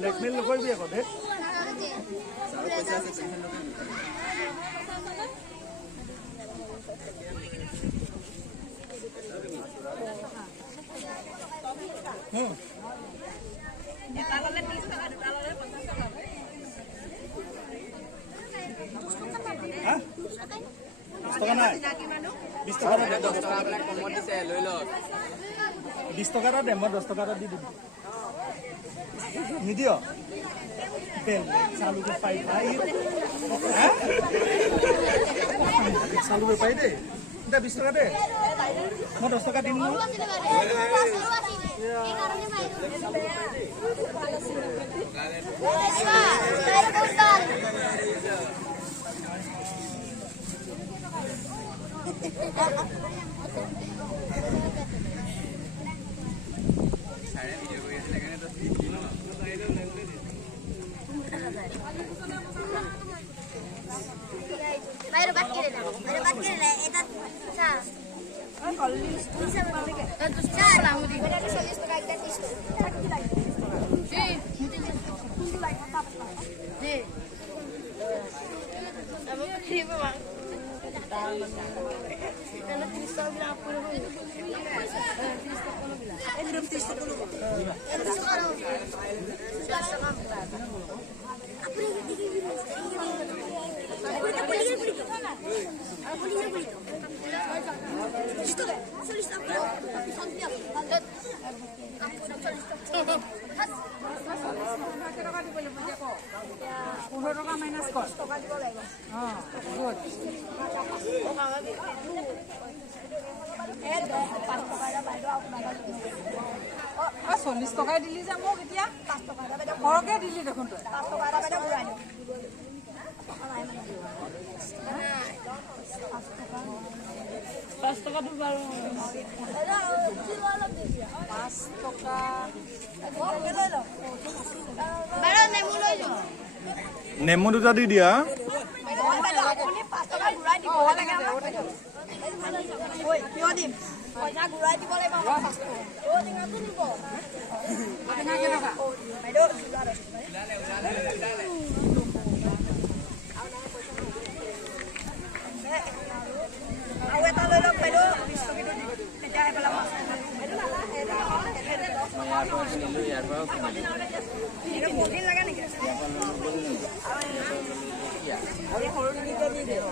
Blackmail নকৰিবি আকৌ দে টকা নাই 20 টকা 10 টকা আপোনাক কমত দিছে লৈ লওক 20 টকা দে মই 10 টকা দি দিম নিদিও তেল চালু কে পাই ভাই হ্যাঁ চালু কে পাই দে দে 20 টকা দে মই 10 টকা দিম মই Baru bakir na. Eta sa. Kallis. Isa ba balik? Terus cara mo di. Wala na sa list kay dati. Ji. Amo ko di ba? Kana Cristo bila ako na. Cristo ko bila. Endrum Cristo ko. Endrum ko. Sa ka. Apre digi bila. Kita boleh beli. Boleh beli. Listo deh. Solista apa? Santia. Aku dah solista. Kira kali boleh beli aku. 15 টাকা minus কর 10 টাকা দিব লাগিব হ্যাঁ good এ 5 টাকা BeiDou আপোনাক ও 40 টাকা দিলি যা মোক এতিয়া 5 টাকা বাইদো ঘৰকে দিলি দেখোন তই 5 টাকা বাইদো ঘূৰাই দিও 5 টাকা দিব পাৰো 5 টাকা ওকে লৈ ল বাইদো নেমু লৈ ল নেমু দুটা দি দিয়া আপুনি 5 টাকা ঘূৰাই দিব লাগে ঐ কিয় দিম পইচা ঘূৰাই দিব লাগিব 5 টাকা ও টিঙাটো দিব টিঙা কেনে টকা বাইদো আৰু এটা লৈ লওক বাইদো 20 টকা দি তেতিয়া হে পেলাম বাইদো লালা এটা এটা বহুত লাগে নেকি আৰু এই সৰু টিঙিটো দি দিও